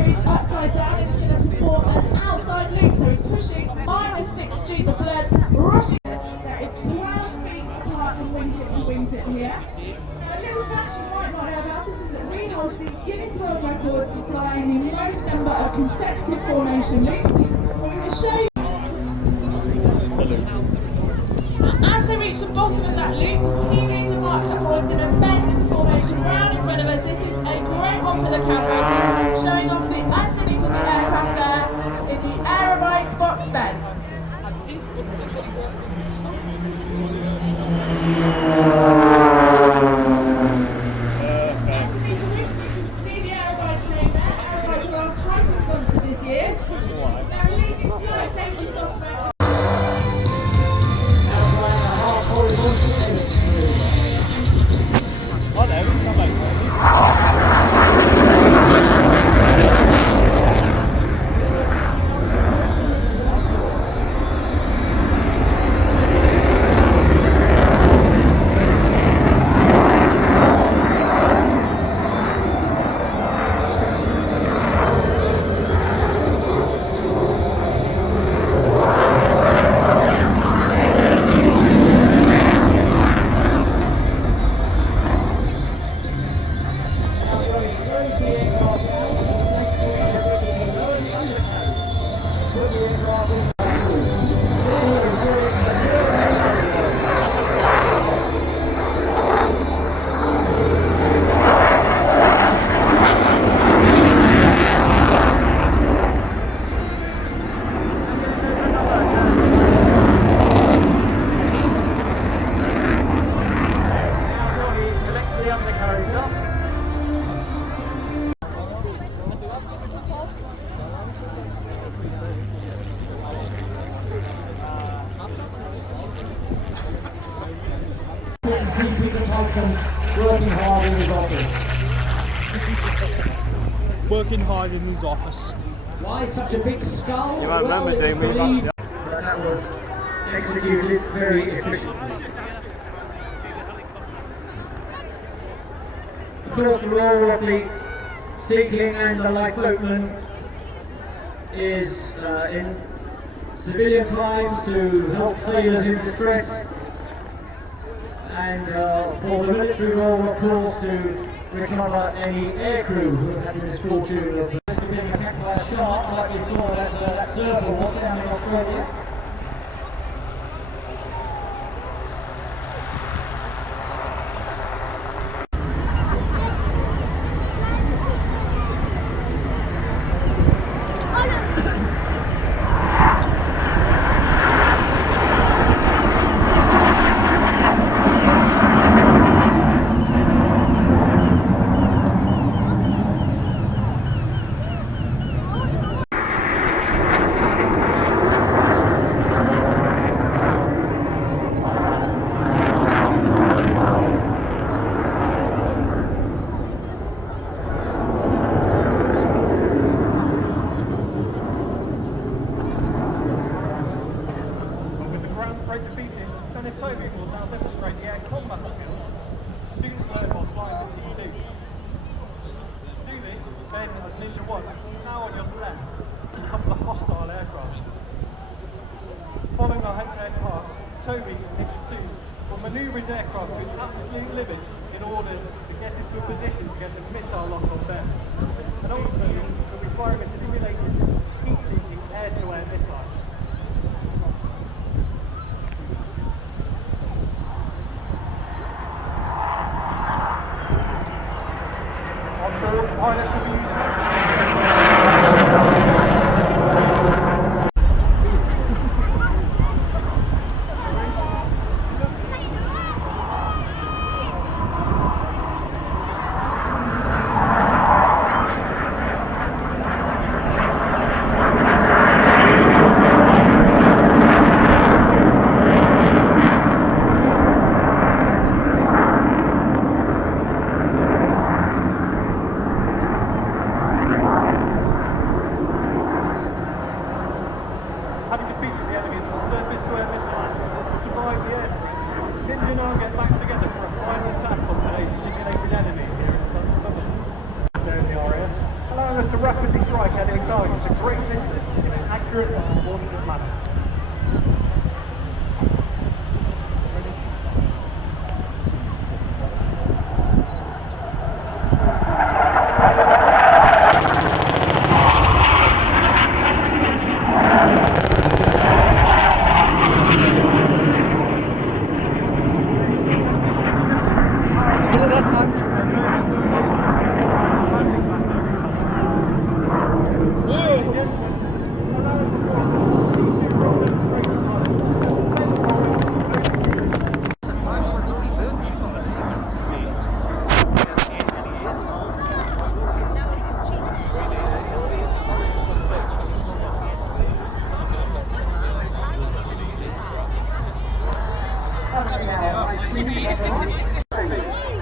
here is upside down and he's going to perform an outside loop. So he's pushing -6G, the blood rushing. There is 12 feet apart from wingtip to wingtip here. Now, a little fact you might not know about us is that we hold the Guinness World Record for flying the most number of consecutive formation loops. We're going to show you. As they reach the bottom of that loop, the team leader Mark Cutmore is going to bend the formation round in front of us. This is a great one for the cameras, showing off the underneath of the aircraft there in the aerobikes box bend. Underneath the wings, you can see the aerobikes name there. Aerobikes are our title sponsor this year. They're a leading flight safety software. See Peter Tolkien working hard in his office. Working hard in his office. Why such a big skull? You won't remember, it's do we? believed that was executed very efficiently. Of course, the role of the Sea and the lifeboatman is in civilian times to help sailors in distress, and for the military role, of course, to recover any aircrew who have had the misfortune of being attacked by a shark, like we saw that surfer was down in Australia. will now demonstrate the air combat skills students learn while flying the T2. To do this, then as Ninja 1, now on your left, comes the hostile aircraft. Following our head-to-head pass, Toby, Ninja 2, will manoeuvre his aircraft to its absolute limit in order to get into a position to get the missile lock on there. And ultimately, we'll be firing a simulated heat-seeking air-to-air missile. Pilots will be using getting excited. It's a great distance in an accurate and coordinated manner.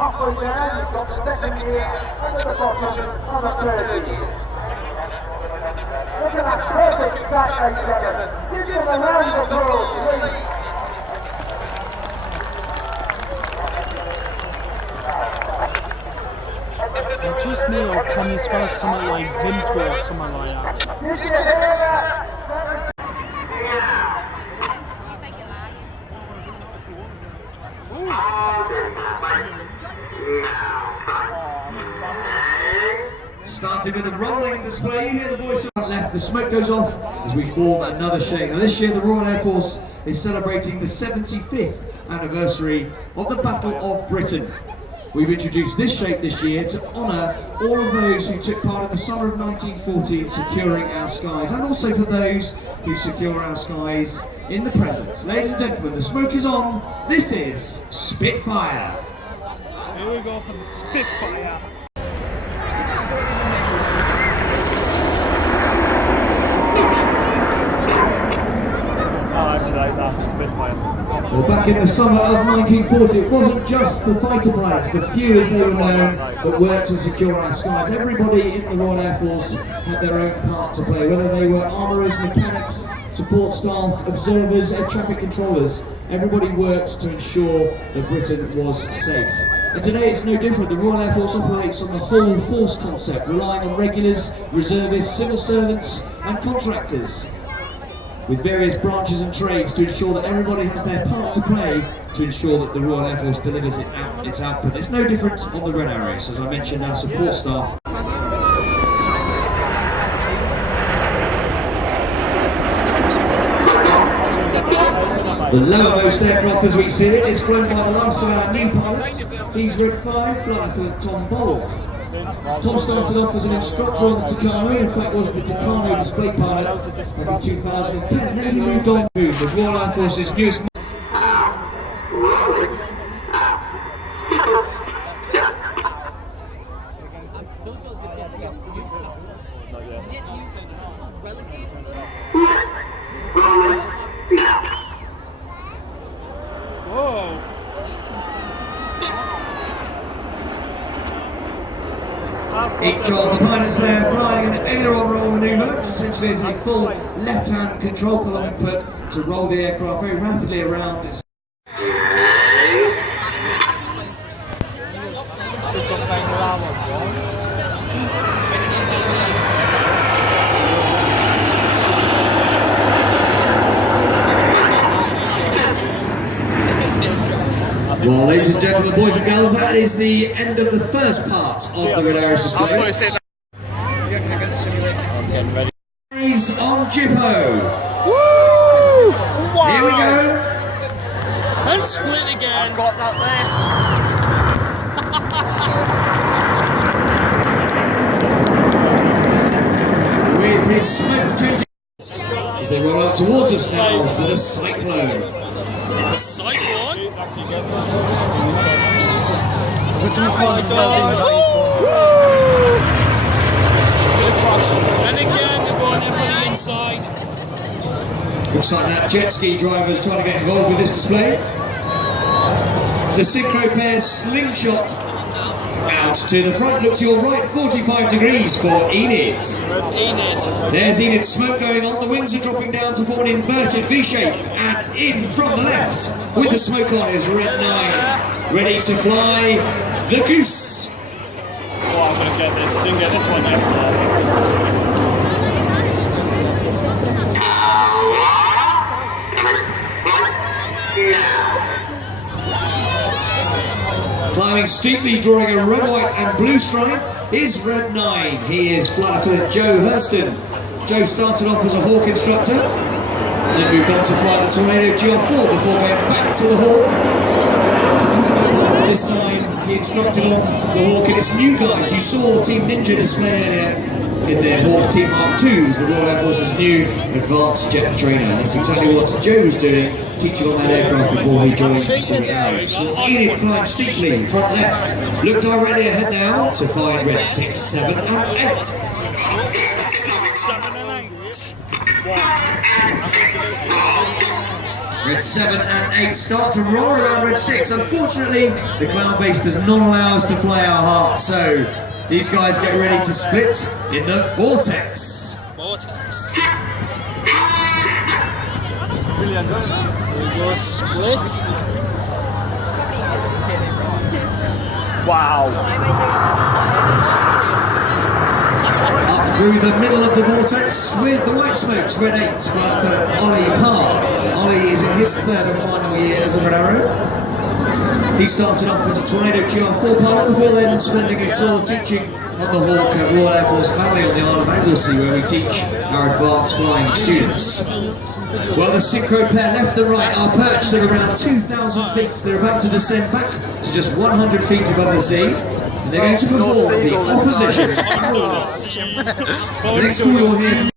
Halfway down, you've got the second year, under the bottom, and the third year. Look at that perfect start, ladies and gentlemen. Give them a round of applause, please. Just me, or can you spell something like Vinto or something like that? Did you hear that? Starting with a rolling display, you hear the voice on the left, the smoke goes off as we form another shade. Now this year the Royal Air Force is celebrating the 75th anniversary of the Battle of Britain. We've introduced this shape this year to honour all of those who took part in the summer of 1940 in securing our skies, and also for those who secure our skies in the present. Ladies and gentlemen, the smoke is on. This is Spitfire. Here we go for the Spitfire. Well, back in the summer of 1940, it wasn't just the fighter planes, the few as they were known, that worked to secure our skies. Everybody in the Royal Air Force had their own part to play, whether they were armourers, mechanics, support staff, observers, air traffic controllers. Everybody worked to ensure that Britain was safe. And today it's no different. The Royal Air Force operates on the whole force concept, relying on regulars, reservists, civil servants and contractors, with various branches and trades to ensure that everybody has their part to play to ensure that the Royal Air Force delivers its output. It's no different on the Red Arrows. As I mentioned, our support staff. The lowermost aircraft as we see it is flown by the last of our new pilots. He's Red 5, Flight Lieutenant Tom Bold. Tom started off as an instructor on the Tucano, in fact was the Tucano display pilot back in 2010. Then he moved on to the Royal Air Force's newest. Each of the pilots there flying an aileron roll manoeuvre, which essentially is a full left-hand control column input to roll the aircraft very rapidly around its. Well, ladies and gentlemen, boys and girls, that is the end of the first part of the Red Arrows display. Eyes on Jippo. Woo! Wow! Here we go. And split again. I've got that there. With his smoke tinted as they roll out towards us now for the Cyclone. The Cyclone? And again, they're going in for the inside. Looks like that jet ski driver is trying to get involved with this display. The synchro pair slingshot out to the front. Look to your right, 45 degrees for Enid. There's Enid's smoke going on. The wings are dropping down to form an inverted V-shape. And in from the left with the smoke on is Red 9. Ready to fly the Goose. Oh, I'm going to get this. Didn't get this one yesterday. Climbing steeply, drawing a red, white and blue stripe is red 9. He is Flight Lieutenant Joe Hurston. Joe started off as a Hawk instructor, then moved on to fly the Tornado GR4 before going back to the Hawk. This time he instructed on the Hawk and its new guys. You saw Team Ninja display earlier in their Hawk Team Mark IIs, the Royal Air Force's new advanced jet trainer. That's exactly what Joe was doing, teaching on that aircraft before he joined the Arrows. So Enid climbed steeply, front left. Look directly ahead now to find red 6, 7 and 8. 6, 7 and 8. Red 7 and 8 start to roll around red 6. Unfortunately, the cloud base does not allow us to fly our heart, so these guys get ready to split in the vortex. Vortex. Brilliant. We go split. Wow. Up through the middle of the vortex with the white smokes, red 8 for Ollie Parr. Ollie is in his third and final year as a Red Arrow. He started off as a Tornado GR4 pilot before then spending a tour teaching on the Hawk at Royal Air Force Valley on the Isle of Anglesey, where we teach our advanced flying students. Well, the synchro pair left and right are perched at around 2,000 feet. They're about to descend back to just 100 feet above the sea. And they're going to perform the opposition. The next call you'll hear.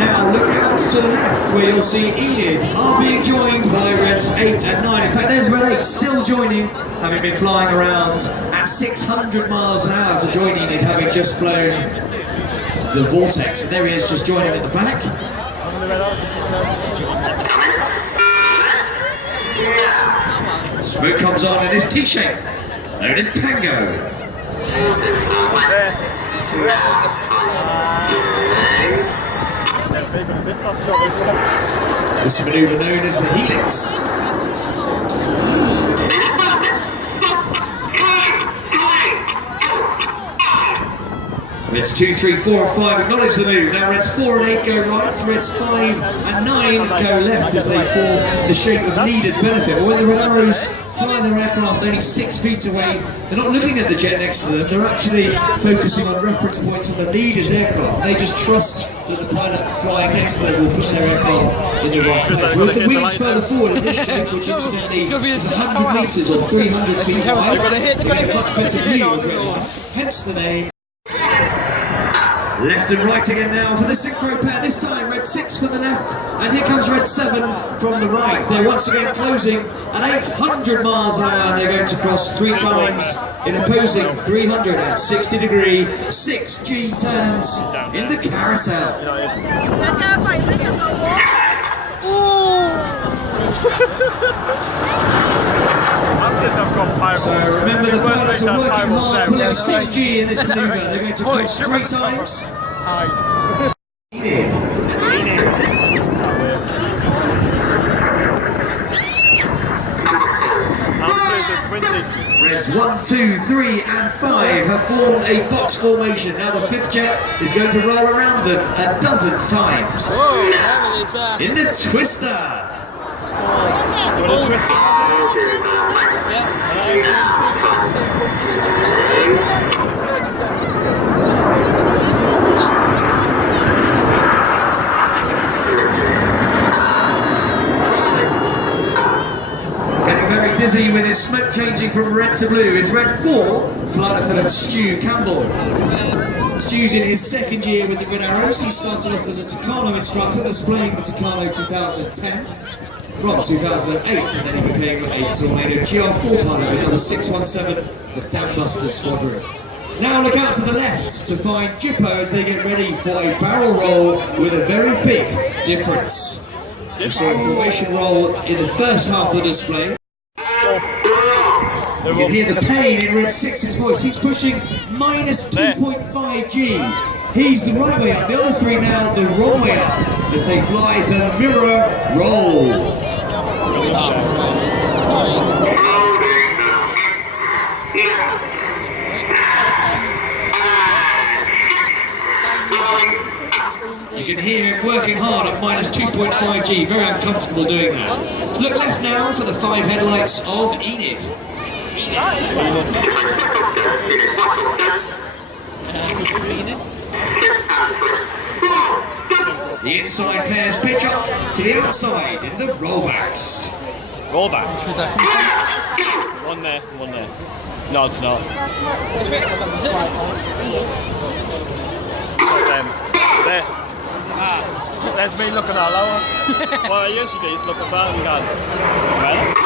Now look out to the left where you'll see Enid are being joined by Reds 8 and 9. In fact, there's Red 8 still joining, having been flying around at 600 miles an hour to join Enid, having just flown the vortex. And there he is, just joining at the back. Smoke comes on in this T-shape, known as Tango. This manoeuvre known as the Helix. Reds 2, 3, 4 and 5 acknowledge the move. Now Reds 4 and 8 go right, Reds 5 and 9 go left as they form the shape of leader's benefit. But when the Red Arrows fly their aircraft only 6 feet away, they're not looking at the jet next to them, they're actually focusing on reference points on the leader's aircraft. They just trust that the pilot flying next to them will put their aircraft in the right place. With the wings further forward in this shape, which incidentally is 100 metres or 300 feet wide, you get a much better view of where they are, hence the name. Left and right again now for the synchro pair. This time Red 6 from the left, and here comes Red 7 from the right. They're once again closing at 800 miles an hour. They're going to cross 3 times in opposing 360-degree 6G turns in the carousel. So remember, the pilots are working hard, pulling 6G in this manoeuvre. They're going to cross 3 times. Reds 1, 2, 3 and 5 have formed a box formation. Now the 5th jet is going to roll around them a dozen times. In the twister. Getting very dizzy with his smoke changing from red to blue is Red 4, Flight Lieutenant Stu Campbell. Stu's in his 2nd year with the Red Arrows. He started off as a Tucano instructor, displaying the Tucano 2010. From 2008, and then he became a Tornado GR4 pilot with number 617, the Dambuster Squadron. Now look out to the left to find Jippo as they get ready for a barrel roll with a very big difference. We saw a formation roll in the first half of the display. You can hear the pain in Red 6's voice. He's pushing minus 2.5 G. He's the right way up, the other 3 now the wrong way up as they fly the mirror roll. You can hear him working hard at minus 2.5 G, very uncomfortable doing that. Look left now for the 5 headlights of Enid. The inside pairs pitch up to the outside in the rollbacks. Rollbacks. One there, one there. No, it's not. It's like them. There. Ah, there's me looking all lower. What I usually do is look at that and go, well.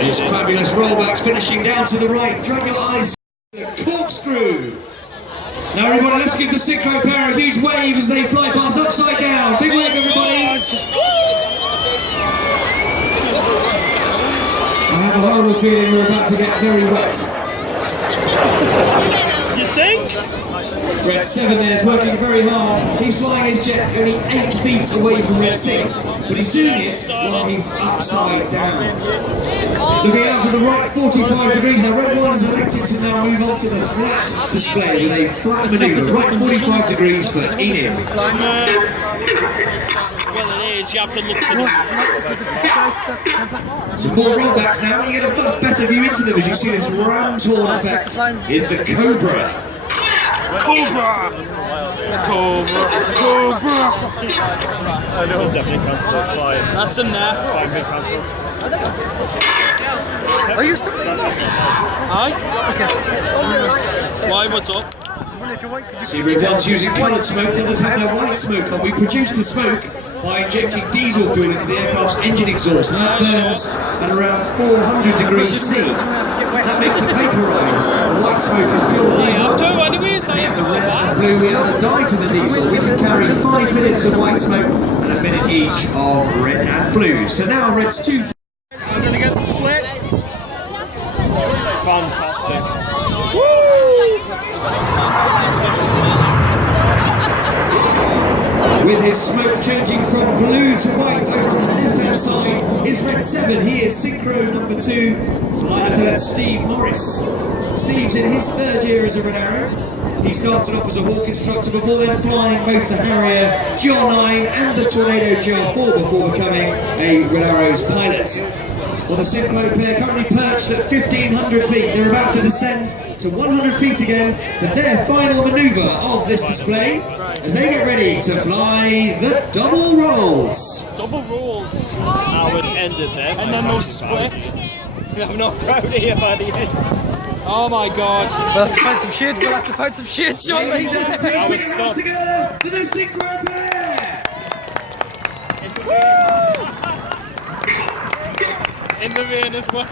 These fabulous rollbacks finishing down to the right. Drop your eyes. The corkscrew. Now everybody, let's give the synchro pair a huge wave as they fly past upside down. Big wave, everybody. I have a horrible feeling we're about to get very wet. You think? Red 7 there is working very hard. He's flying his jet only 8 feet away from Red 6, but he's doing it while he's upside down. Looking out to the right, 45 degrees. Now Red 1 has elected to now move on to the flat display with a flat manoeuvre. Right, 45 degrees for Enid. Well, it is. You have to look to the Some more rollbacks now. You get a much better view into them as you see this ram's horn effect in the Cobra. Cobra! Cobra! Cobra! I know. Definitely cancelled. That's fine. That's enough. Fine, been cancelled. Are you still Aye? Okay. Why, what's up? See, Red 1's using coloured smoke, the others have their white smoke on. We produce the smoke by injecting diesel fuel into the aircraft's engine exhaust, and that burns at around 400 degrees C. That makes it vaporise. The white smoke is pure diesel. We have the red and blue, we add a dye to the diesel. We can carry 5 minutes of white smoke and a minute each of red and blue. So now Red's 2. I'm gonna get the split. Fantastic. With his smoke changing from blue to white over on the left-hand side is Red 7. He is synchro number 2, Flight Lieutenant Steve Morris. Steve's in his 3rd year as a Red Arrow. He started off as a Hawk instructor before then flying both the Harrier GR9 and the Tornado GR4 before becoming a Red Arrow's pilot. Well, the synchro pair currently perched at 1,500 feet. They're about to descend to 100 feet again for their final manoeuvre of this display as they get ready to fly the double rolls. Double rolls. Now it ended there. And then they'll split. I'm not proud here by the end. Oh my god. We'll have to find some shade. We'll have to find some shade shortly. Ladies and gentlemen, put your hands together for the synchro pair. In the rain as well.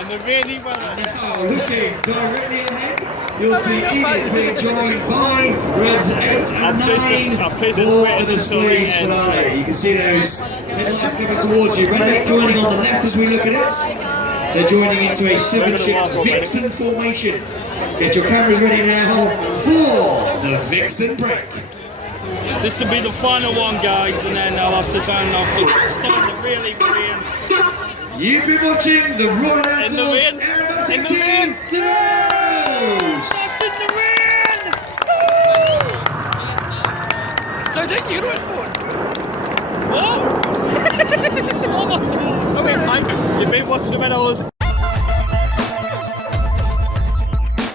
In the rainy weather. Now looking directly ahead, you'll see Enid being joined by Reds 8 and 9 for the display's finale. You can see those headlights coming towards you. Red 8 joining on the left as we look at it. They're joining into a 7-ship Vixen formation. Get your cameras ready now for the Vixen break. This will be the final one, guys, and then I'll have to turn off. It's starting to really rain. You've been watching the Royal Air In the Force rain. Aerobatic In the Team. rain. Throws. That's in the rain! So then you know what? What? Oh my god! You've been watching the medals.